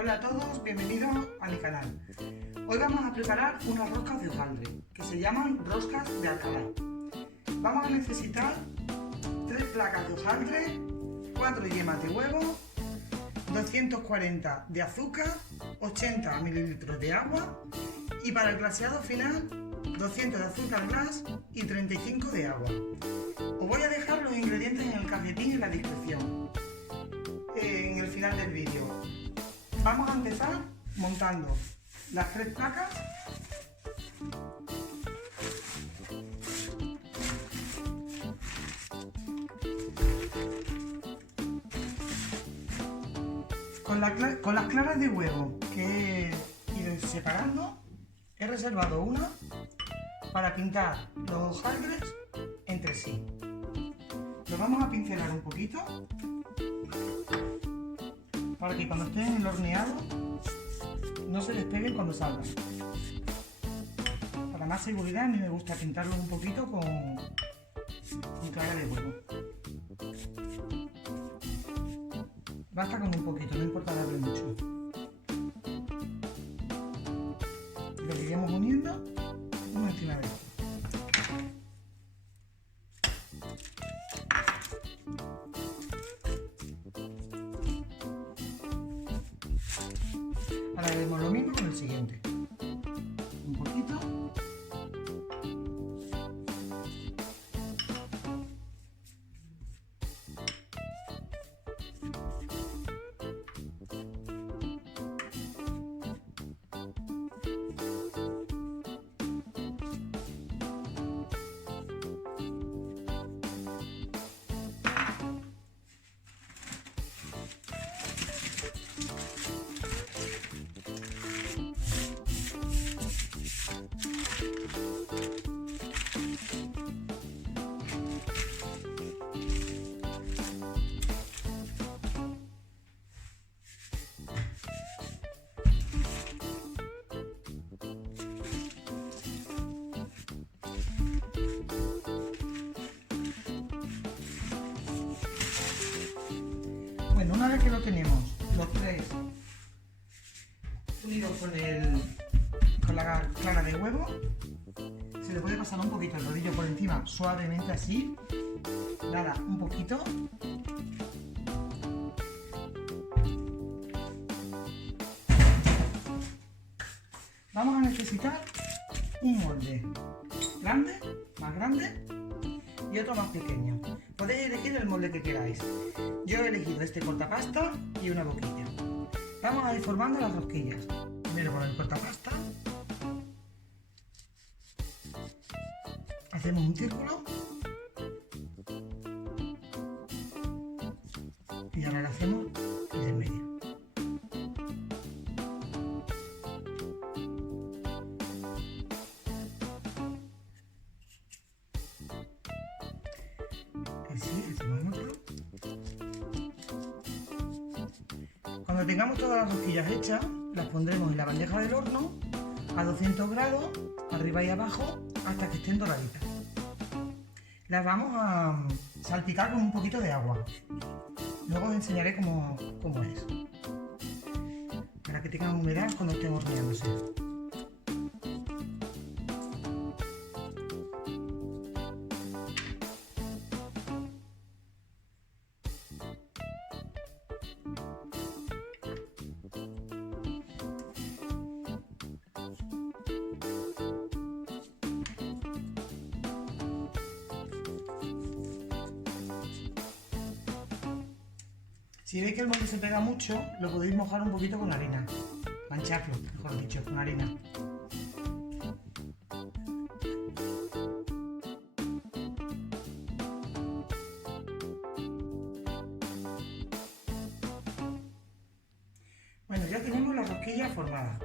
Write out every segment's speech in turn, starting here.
Hola a todos, bienvenidos a mi canal. Hoy vamos a preparar unas roscas de hojaldre que se llaman roscas de alcalá. Vamos a necesitar 3 placas de hojaldre, 4 yemas de huevo, 240 de azúcar, 80 mililitros de agua y para el glaseado final 200 de azúcar glass y 35 de agua. Os voy a dejar los ingredientes en el cajetín en la descripción, en el final del vídeo. Vamos a empezar montando las 3 placas. Con las claras de huevo que he ido separando, he reservado una para pintar los hojaldres entre sí. Los vamos a pincelar un poquito para que cuando estén en el horneado no se despeguen cuando salgan. Para más seguridad a mí me gusta pintarlos un poquito con clara de huevo. Basta con un poquito, no importa darle mucho. Lo iremos uniendo uno encima de otro. Ahora haremos lo mismo con el siguiente. Un poquito. Bueno, una vez que lo tenemos, los 3 unidos con la clara de huevo, se le puede pasar un poquito el rodillo por encima, suavemente así, nada, un poquito. Vamos a necesitar un molde grande, más grande, y otro más pequeño. Podéis elegir el molde que queráis. Yo he elegido este cortapasta y una boquilla. Vamos a ir formando las rosquillas. Primero con el cortapasta hacemos un círculo y ahora le hacemos el del medio. Cuando tengamos todas las rosquillas hechas, las pondremos en la bandeja del horno a 200 grados, arriba y abajo, hasta que estén doraditas. Las vamos a salpicar con un poquito de agua. Luego os enseñaré cómo es, para que tengan humedad cuando estén horneándose. Si veis que el molde se pega mucho, lo podéis mojar un poquito con harina. Mancharlo, mejor dicho, con harina. Bueno, ya tenemos las rosquillas formadas.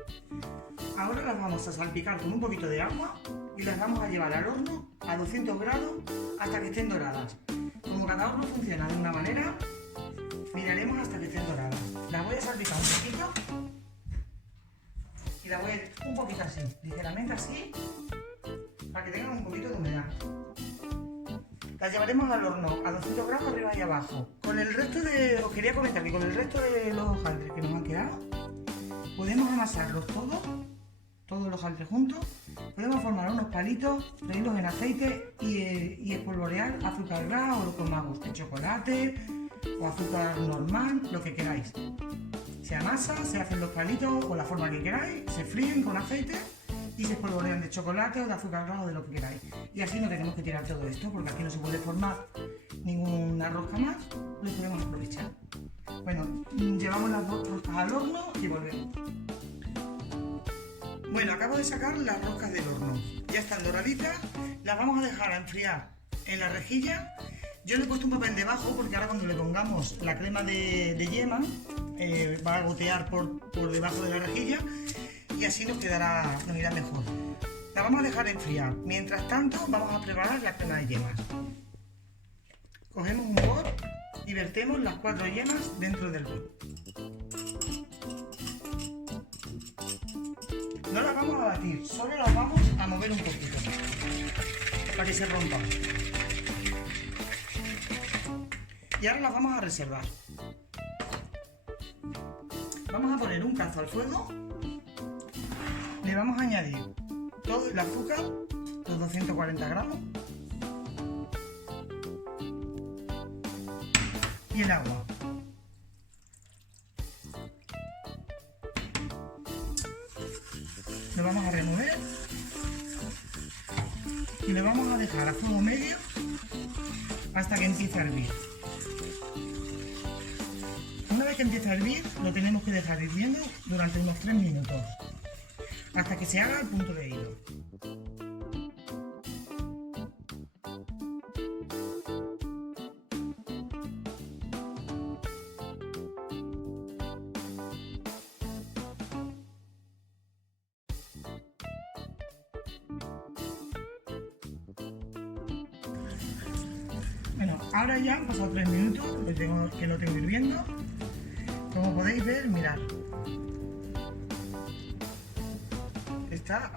Ahora las vamos a salpicar con un poquito de agua y las vamos a llevar al horno a 200 grados hasta que estén doradas. Como cada horno funciona de una manera, miraremos hasta que estén doradas. Las voy a salpicar un poquito y las voy a ir un poquito así, ligeramente así, para que tengan un poquito de humedad. Las llevaremos al horno a 200 grados arriba y abajo. Con el resto de... Os quería comentar que con el resto de los hojaldres que nos han quedado, podemos amasarlos todos los jaltres juntos, podemos formar unos palitos, freírlos en aceite y espolvorear azúcar gras o lo que más guste, chocolate o azúcar normal, lo que queráis. Se amasa, se hacen los palitos o la forma que queráis, se fríen con aceite y se espolvorean de chocolate o de azúcar gras o de lo que queráis. Y así no tenemos que tirar todo esto porque aquí no se puede formar ninguna rosca más, lo podemos aprovechar. Bueno, llevamos las dos roscas al horno y volvemos. Bueno, acabo de sacar las roscas del horno. Ya están doraditas, las vamos a dejar a enfriar en la rejilla. Yo le he puesto un papel debajo porque ahora cuando le pongamos la crema de yema va a gotear por debajo de la rejilla y así nos irá mejor. La vamos a dejar enfriar. Mientras tanto vamos a preparar la crema de yemas. Cogemos un bol y vertemos las 4 yemas dentro del bol. No las vamos a batir, solo las vamos a mover un poquito para que se rompan. Y ahora las vamos a reservar. Vamos a poner un cazo al fuego. Le vamos a añadir todo el azúcar, los 240 gramos, y el agua. Lo vamos a remover y lo vamos a dejar a fuego medio hasta que empiece a hervir. Una vez que empiece a hervir, lo tenemos que dejar hirviendo durante unos 3 minutos, hasta que se haga el punto de hilo. Bueno, ahora ya han pasado 3 minutos que lo tengo hirviendo. Como podéis ver, mirad.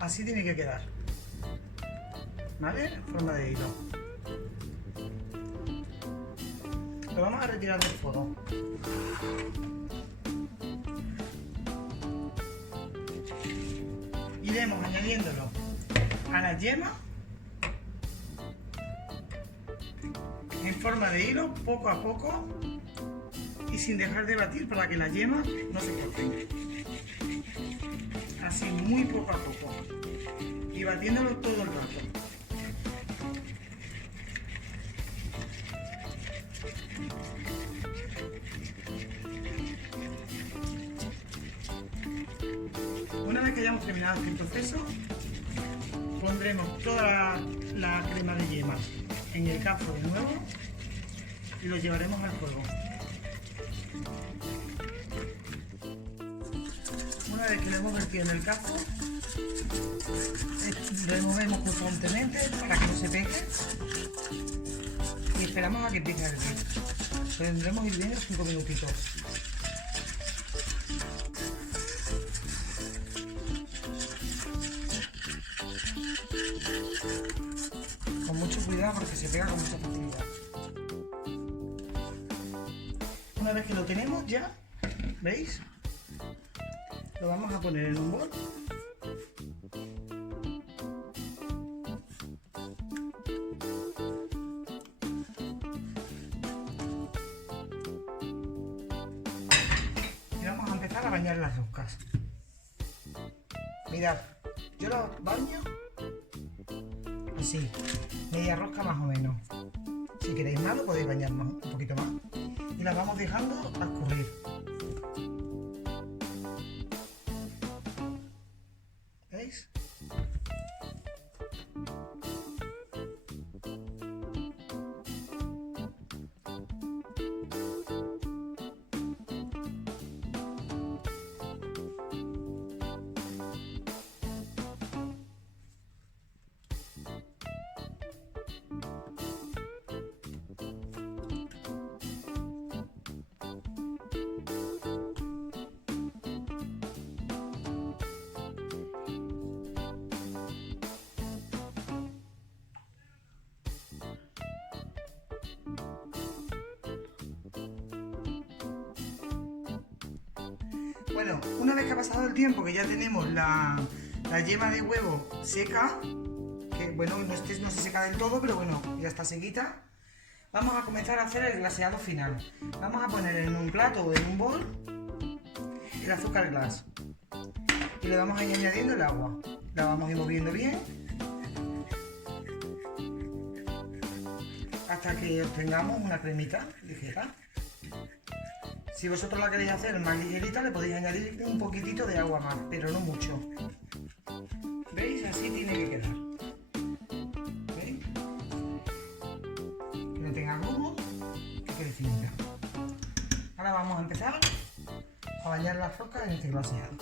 Así tiene que quedar. ¿Vale? En forma de hilo. Lo vamos a retirar del fuego. Iremos añadiéndolo a la yema en forma de hilo, poco a poco y sin dejar de batir para que la yema no se corte. Así, muy poco a poco y batiéndolo todo el rato. Una vez que hayamos terminado este proceso, pondremos toda la crema de yemas en el cazo de nuevo y lo llevaremos al fuego. Una vez que lo hemos vertido en el cazo, removemos constantemente para que no se pegue y esperamos a que empiece a hervir. Lo tendremos hirviendo 5 minutitos. Con mucho cuidado porque se pega con mucha facilidad. Una vez que lo tenemos ya, ¿veis? Lo vamos a poner en un bol. Y vamos a empezar a bañar las roscas. Mirad, yo las baño así, media rosca más o menos. Si queréis más, lo podéis bañar más, un poquito más. Y las vamos dejando a escurrir. ¿Veis? Bueno, una vez que ha pasado el tiempo, que ya tenemos la yema de huevo seca, que bueno, no se seca del todo, pero bueno, ya está sequita, vamos a comenzar a hacer el glaseado final. Vamos a poner en un plato o en un bol el azúcar glass y le vamos a ir añadiendo el agua. La vamos a ir moviendo bien hasta que obtengamos una cremita ligera. Si vosotros la queréis hacer más ligerita, le podéis añadir un poquitito de agua más, pero no mucho. ¿Veis? Así tiene que quedar. ¿Veis? Que no tenga grumos, que quede finita. Ahora vamos a empezar a bañar las roscas en este glaseado.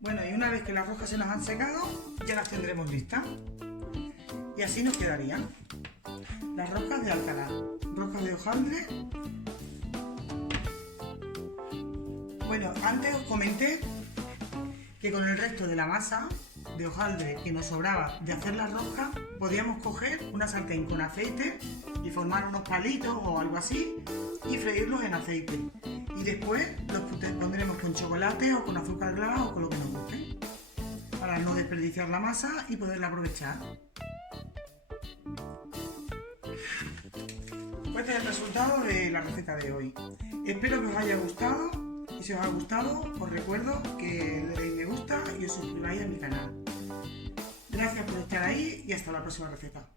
Bueno, y una vez que las roscas se nos han secado, ya las tendremos listas. Y así nos quedarían las roscas de Alcalá, roscas de hojaldre. Bueno, antes os comenté que con el resto de la masa de hojaldre que nos sobraba de hacer las roscas, podíamos coger una sartén con aceite y formar unos palitos o algo así y freírlos en aceite. Y después los pondremos con chocolate o con azúcar glass o con lo que nos guste, para no desperdiciar la masa y poderla aprovechar. Pues este es el resultado de la receta de hoy. Espero que os haya gustado y si os ha gustado os recuerdo que le deis me gusta y os suscribáis a mi canal. Gracias por estar ahí y hasta la próxima receta.